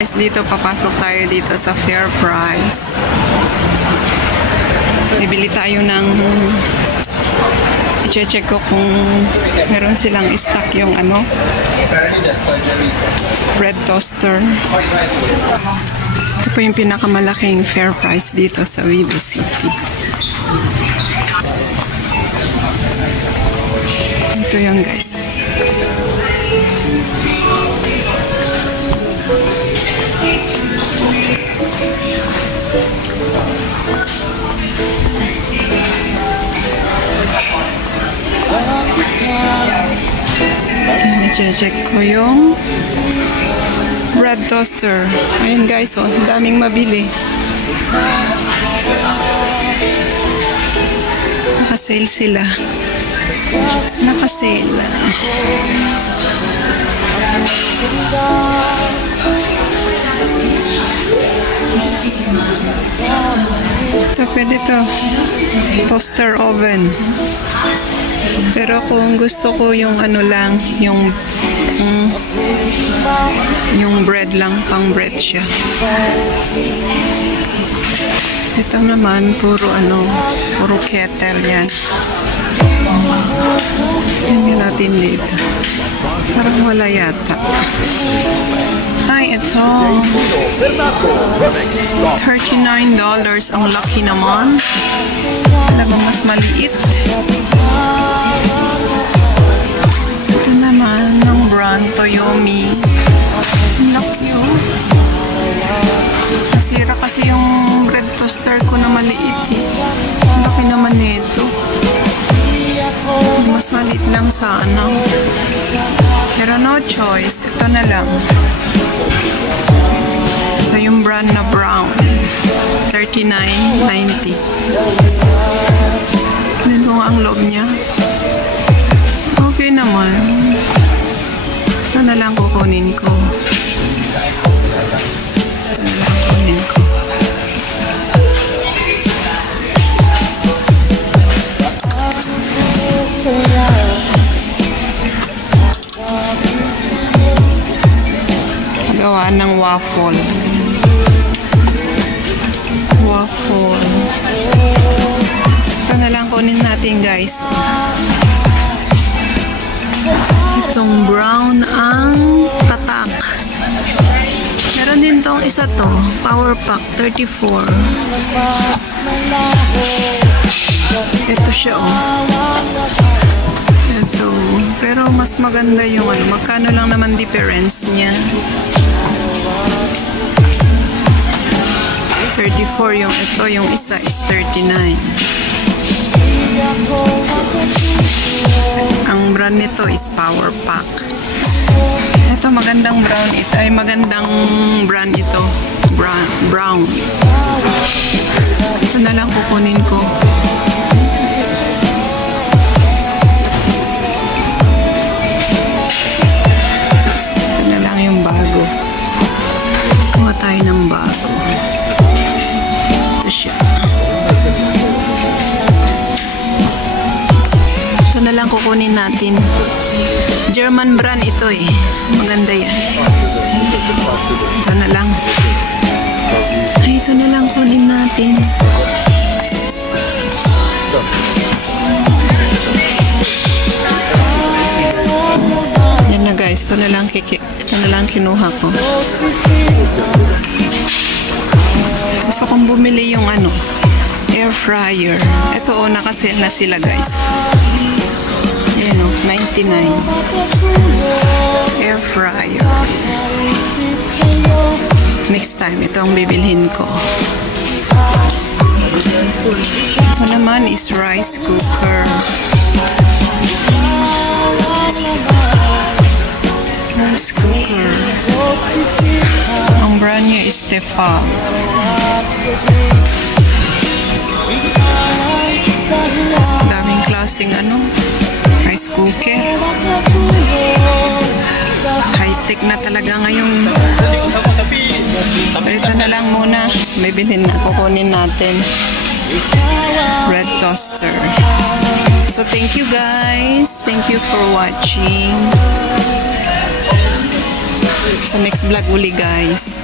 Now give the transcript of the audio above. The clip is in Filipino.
Dito, papasok tayo dito sa FairPrice. Bibili tayo ng i-check ko kung meron silang stock yung ano, bread toaster. Ito po yung pinakamalaking FairPrice dito sa Vivo City. Ito yun, guys. I-check ko yung bread toaster. Ayun guys, oh, daming mabili. Naka-sale sila. Naka-sale. Ito, pwede to. Toaster oven. Pero kung gusto ko yung ano lang, yung bread lang, pang bread siya. Ito naman, puro kettle yan. Yan natin dito. Parang wala yata. Ay, ito. $39. Ang laki naman. Talagang mas maliit. Ito naman, ng brand Toyomi. Ang laki yun. Nasira kasi yung bread toaster ko na maliit eh. Ang laki naman nito. Mas maliit lang sana. Pero no choice. Ito na lang. Ito yung brand na brown. $39.90. Tignan ko ang loob niya. Okay naman. Ito na lang kukunin ko. Ito na lang kukunin ko. Gawa ng waffle. Waffle. Ito na lang kunin natin, guys. Itong brown ang tatak. Meron din tong isa to. Power pack 34. Ito siya, oh. Ito. Pero mas maganda yung ano. Magkano lang naman difference niya. 34 yung ito. Yung isa is 39. Ang brand nito is Power Pack. Ito magandang brown ito. Ay magandang brand ito. Brown. Ito na lang kukunin ko. Ito na lang yung bago. Kuha tayo ng bago. Ito siya. Ito na lang kukunin natin. German brand ito eh. Maganda yan. Ito na lang. Ay, ito na lang kunin natin. Yan na guys. Ito na lang kinuha ko. Gusto kong bumili yung ano, air fryer. Ito oh, nakasale na sila guys. Ayan o, 99. Air fryer. Next time, ito ang bibilhin ko. Ito naman is rice cooker. Rice cooker. Ang brand niya is Tefal. Daming klaseng rice cooker. High-tech na talaga ngayon. So ito na lang muna. May bilhin na. Kukunin natin. Bread toaster. So thank you guys. Thank you for watching. Sa next vlog uli guys.